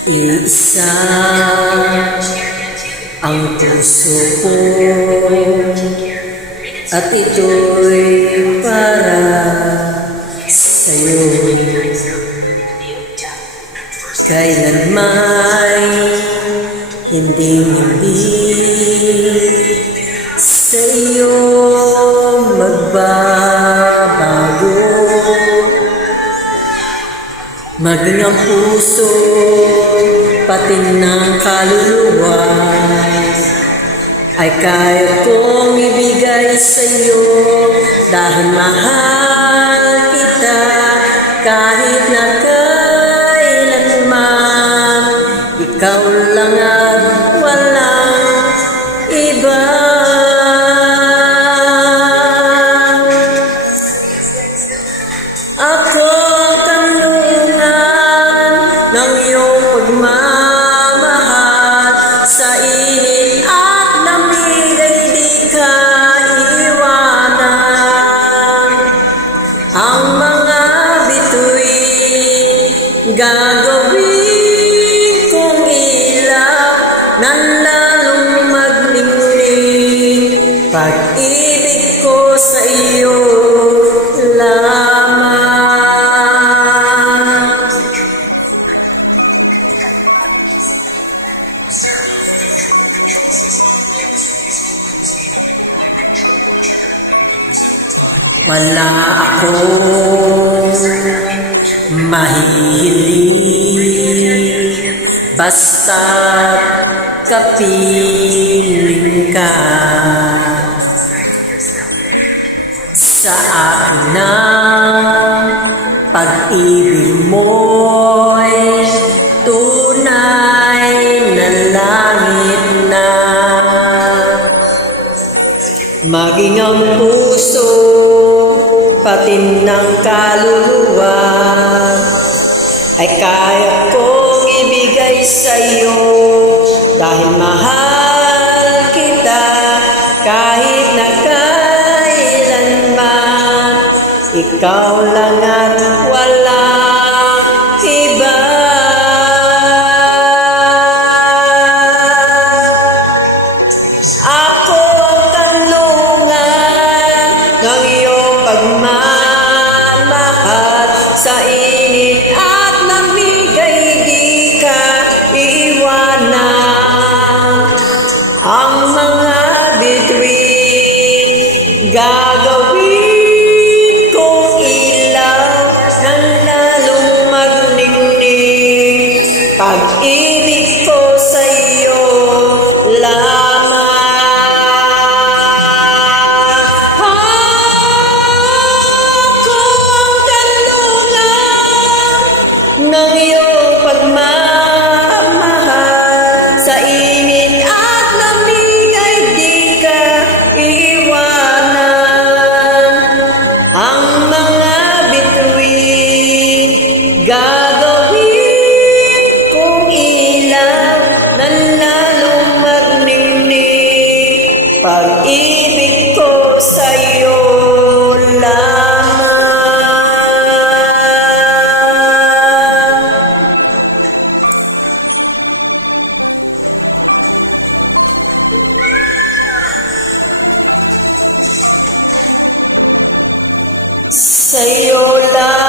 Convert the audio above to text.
Iisa ang puso ko at ito'y para sa'yo. Kailanman hindi sa'yo magbabago. Maging ang puso, pati ng kaluluwa, ay kaya kong ibigay sa'yo dahil mahal kita kahit na kailanman. Ikaw lang at walang iba. Ako ng iyong pagmamahal, sa init at lamig ay di ka iwanan. Ang mga bituin gagawin kong ilaw na lalong magningning. Pag-ibig ko sa iyo lamang. Wala akong mahihiling, basta't kapiling ka. Sa akin ang pag-ibig mo'y tunay na langit na. Maging ang puso, pati ng kaluluwa, ay kaya kong ibigay sa'yo dahil mahal kita kahit na kailanman. Ikaw lang at walang iba. Ako ang kanlungan ng iyong pagmamahal, sa init at lamig ay di ka iwanan. Ang mga bituin gagawin kong ilaw na lalong magningning. Pag-ibig ko sa iyo lamang. Ng iyong pagmamahal, sa init at lamig ay di ka iwanan. Ang mga bituin gagawin kong ilaw na lalong magningning. Pag-ibig ko sa iyo lamang. Sa'yo lang